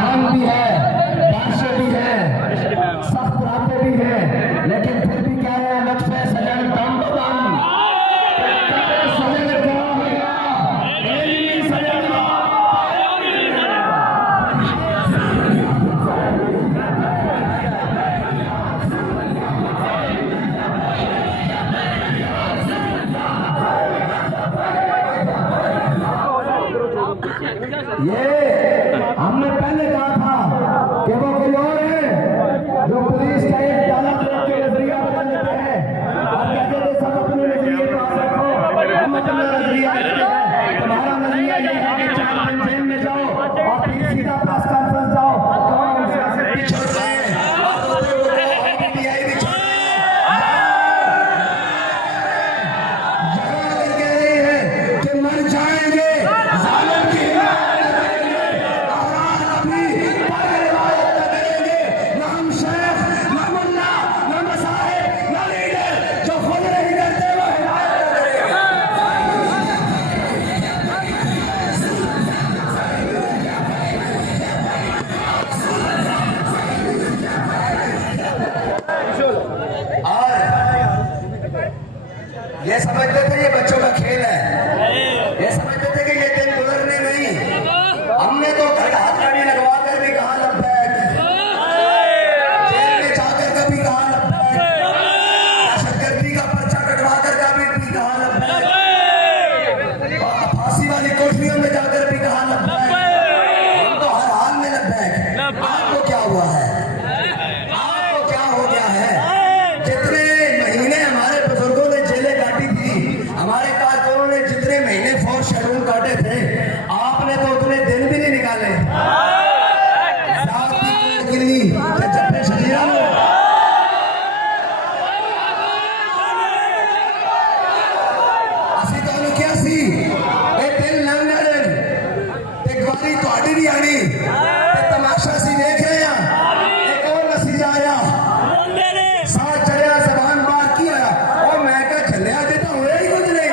तूफान भी है, बारिशें भी है, सख्त रातें भी हैं, लेकिन फिर भी क्या है, लुत्फ़े सजन दम बदम सजन क्या होगा, नहीं सजन ये हमने पहले कहा था कि वो कोई और है जो पुलिस का एक डाला देख के नजरिया बदल लेते हैं और कहते थे सब अपने नजरिए पास रखो, हम अपना नजरिया रखते हैं। तुम्हारा नजरिया ये है कि 4 दिन जेल में जाओ और फिर सीधा प्रेस कॉन्फ्रेंस जाओ, कौन सियासत भी छोड़ रहे हैं पीटीआई भी छोड़ रहे हैं, कह रहे हैं कि मर जाएंगे जालिम की ये समझते थे ये बच्चों का खेल है, ये समझते थे कि ये दिन गुजरने नहीं। हमने तो घर हाथ कड़ी लगवा कर भी कहा लब्बैक, जेल में जाकर कभी कहा लब्बैक, दहशतगर्दी का पर्चा कटवा कर कभी भी कहा लब्बैक, फांसी वाली कोठरियों में जाकर भी कहा लब्बैक। हम तो हर हाल में लब्बैक। आपको क्या हुआ है, आपको क्या हो गया है? जितने महीने हमारे बुजुर्गों ने जेलें काटी थी, हमारे कारकुनों ने जितने महीने फॉर शेड्यूल काटे थे, आपने तो उतने दिन भी नहीं निकाले। ਅਸੀਂ ਤੁਹਾਨੂੰ ਕਿਹਾ ਸੀ ਇਹ ਦਿਨ ਲੰਘ ਜਾਣ ਤੇ ਗਵਾਰੀ ਤੁਹਾਡੀ ਵੀ ਆਣੀ ਤੇ ਤਮਾਸ਼ਾ ਅਸੀਂ ਦੇਖ ਰਹੇ ਹਾਂ। ਇੱਕ ਹੋਰ ਨਸੀਜਾ ਆਇਆ, ਸਾਹ ਚੜਿਆ ਜ਼ਬਾਨ ਬਾਹਰ ਕੀ ਆਇਆ, ਉਹ ਮੈਂ ਕਿਹਾ ਝੱਲਿਆ ਤੇ ਤਾਂ ਹੋਇਆ ਹੀ ਕੁਝ ਨਹੀਂ।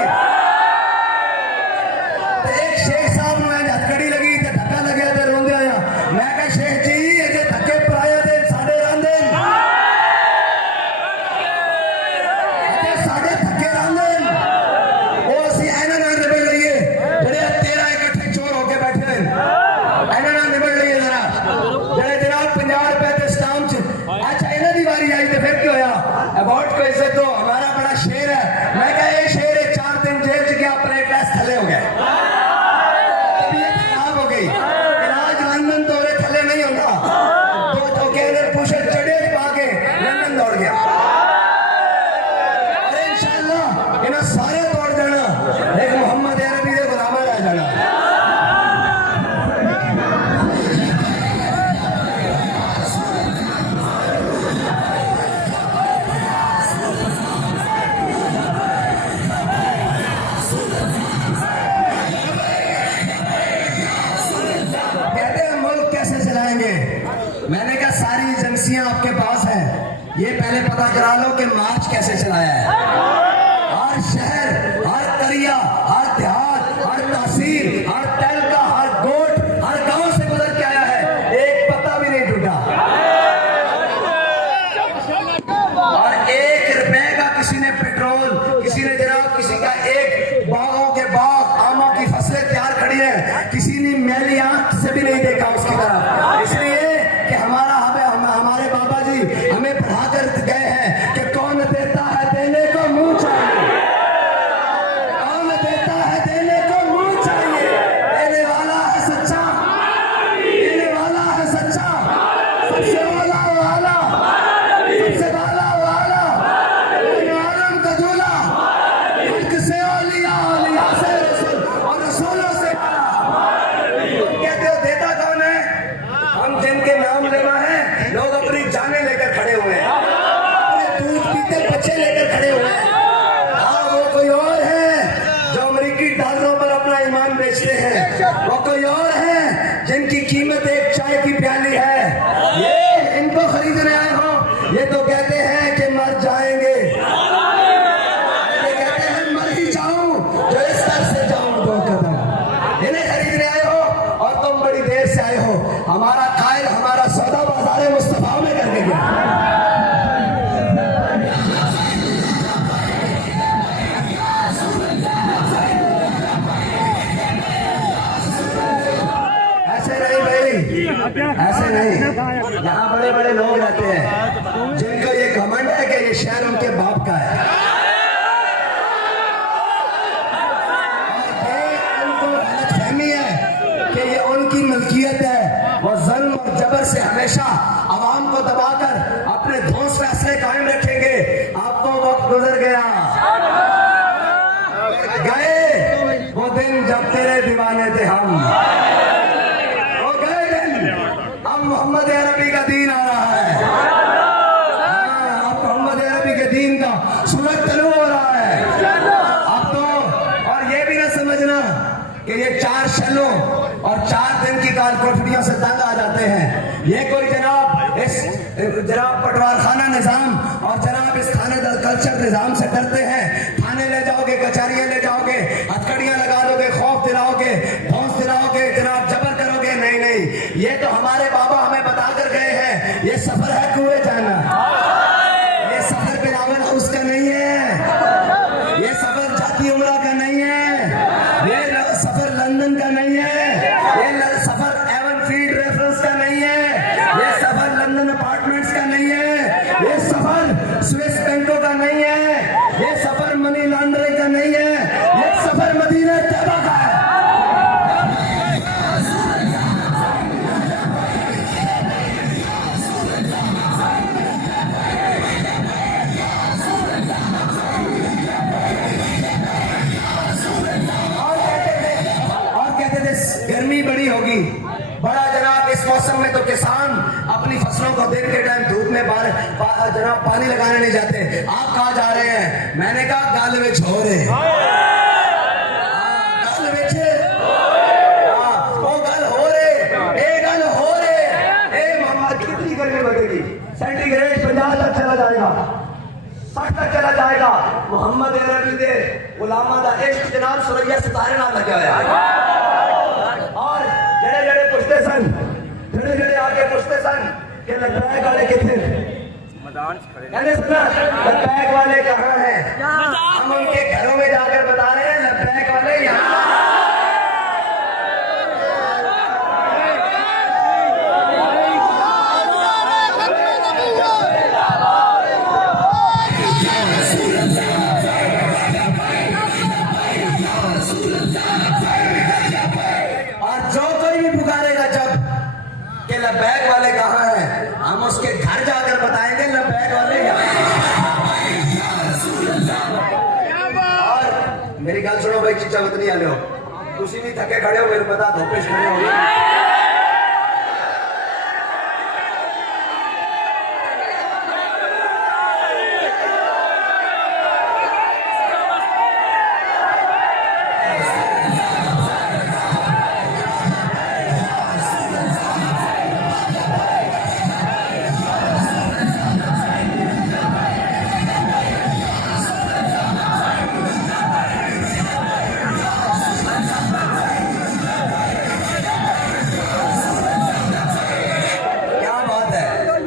ਤੇ ਇੱਕ ਸ਼ੇਖ ਸਾਹਿਬ ਨੂੰ ਇਹ ਹੱਥਕੜੀ ਲੱਗੀ ਤੇ ਧੱਕਾ ਲੱਗਿਆ ਤੇ ਰੋਂਦੇ ਆਇਆ। ਮੈਂ ਕਿਹਾ ਸ਼ੇਖ ਜੀ ਇਹਦੇ ਧੱਕੇ ਪਰਾਇਆ ਤੇ ਸਾਡੇ ਰਾਂਦੇ ਸਾਡੇ ਧੱਕੇ ਰਾਂਦੇ ਉਹ ਅਸੀਂ ਇਹਨਾਂ ਨਾਲ ਨਿਬੜ ਲਈਏ, ਜਿਹੜੇ 13 ਇਕੱਠੇ ਚੋਰ ਹੋ ਕੇ ਬੈਠੇ ਨੇ ਇਹਨਾਂ ਨਾਲ ਨਿਬੜ ਲਈਏ ਜਰਾ, ਜਿਹੜੇ ਜਨਾਬ 50 रुपए के स्टाम्प च। अच्छा इन्हें दी बारी आई तो फिर क्या होया, अवार्ड को इज्जत दो, हमारा बड़ा शेर है। मैं कहा ये शेर 4 दिन जेल च गया, अपने टेस्ट थले हो गए, तबीयत खराब हो गई, इलाज लंदन तो थले नहीं होगा, तो कहते पूछे चढ़े पाके लंदन दौड़ गया। अरे इंशाअल्लाह इन्हें सारे दौड़ जाना, एक मोहम्मद अरबी के गुलामा रह जाना। कहते हैं मुल्क कैसे चलाएंगे? मैंने कहा सारी एजेंसियां आपके पास हैं, ये पहले पता करा लो कि मार्च कैसे चलाया है। हर शहर, हर करिया, हर देहात, हर तहसील, हर तहलका, हर गोट, हर गांव से गुजर के आया है, एक पत्ता भी नहीं टूटा और 1 रुपए का किसी ने पेट्रोल, किसी ने जनाब किसी का एक बागों के बाग आमों की फसलें तैयार खड़ी है, किसी ने मैली आंख से भी नहीं देखा उसकी तरफ, इसलिए कि हमारे बाबा जी हमें पढ़ा कर गए हैं कि कौन देता है देने को मुंह चाहिए, कौन देता है देने को मुंह चाहिए, देने वाला है सच्चा, देने वाला है सच्चा, सबसे वाला वाला, सबसे वाला वाला, आलम का दूल्हा, मुल्क से औलिया, औलिया से रसूल और रसूलों से तुम कहते हो देता कौन है? हम जिनके नाम लेना है लोग अपनी जानें लेकर खड़े हुए हैं, अपने दूध पीते बच्चे लेकर खड़े हुए हैं। हाँ वो कोई और है जो अमेरिकी डॉलरों पर अपना ईमान बेचते हैं, वो कोई और है जिनकी कीमत एक चाय की प्याली है। ये इनको खरीदने आए हो, ये तो कहते हैं कि मर जाएंगे, ये कहते हैं मर ही जाऊं जो इस सर से जाऊं 2 कदम। इन्हें खरीदने आए हो और तुम बड़ी देर से आए हो। हमारा ऐसे नहीं। यहाँ बड़े बड़े लोग रहते हैं जिनको ये घमंड है कि ये शहर उनके बाप का है, और ये उनको गलतफहमी है कि ये उनकी मलकियत है। वो जुल्म और जबर से हमेशा आवाम को दबाकर अपने धौंस फैसले कायम रखेंगे। आपको वक्त गुजर गया, गए वो दिन जब तेरे दीवाने थे हम, वो गए दिन। अब मोहम्मद अरबी का दीन आ रहा है। अब मोहम्मद अरबी के दीन का सूरज तलू हो रहा है। अब तो और ये भी ना समझना कि ये 4 शलों और 4 दिन की काल कोठरियों से तंग आ जाते हैं। ये कोई जनाब पटवार खाना निजाम और जनाब इस थाने कल्चर निजाम से डरते हैं। थाने ले जाओगे, कचहरियां ले जाओगे, हथकड़ियां लगा दोगे, खौफ दिलाओगे, धौंस दिलाओगे, जनाब जबर करोगे। नहीं नहीं, ये तो हमारे बाबा हमें बता कर गए हैं, ये सफर है कुएं जाना, ये सफर बिलावल हाउस का नहीं है, ये सफर जाती उमरा का नहीं है, ये सफर लंदन का नहीं है, ये सफर एवन फील्ड रेफरेंस का नहीं है, ये सफर लंदन अपार्टमेंट्स का नहीं है, ये सफर स्विस बैंकों का नहीं है, ये सफर मनी लॉन्ड्रिंग का नहीं है, ये सफर मदीना तैयबा का है। और कहते थे गर्मी बड़ी होगी, बड़ा जनाब इस मौसम में तो किसान अपनी फसलों को दिन के टाइम धूप में जनाब पानी लगाने नहीं जाते। आप कहाँ जा रहे हैं? मैंने कहा गल विच हो रहे, गल विच वो गल हो रहे, ए गल हो रहे। ए मामा कितनी गर्मी बढ़ेगी? सेंटीग्रेड 50 तक चला जाएगा, 60 तक चला जाएगा। मोहम्मद अरबी दे गुलामा दा इश्क जनाब सुरैया सितारे नाल लगा होया। और जड़े जड़े पुछते सन, जड़े जड़े आके पुछते सन कि लब्बैक वाले कितने, कहने सुना लब्बैक वाले कहाँ हैं? हम उनके घरों में जाकर बता रहे हैं लब्बैक वाले यहाँ। और जो कोई भी पुकारेगा जब कि लब्बैक वाले कहाँ हैं, हम उसके घर जाकर बताएंगे लब्बैक वाले यहाँ। और मेरी गल सुनो भाई, चीचा नहीं आ लो, तुम भी थके खड़े हो, मेरे पता धोपेश खड़े हो।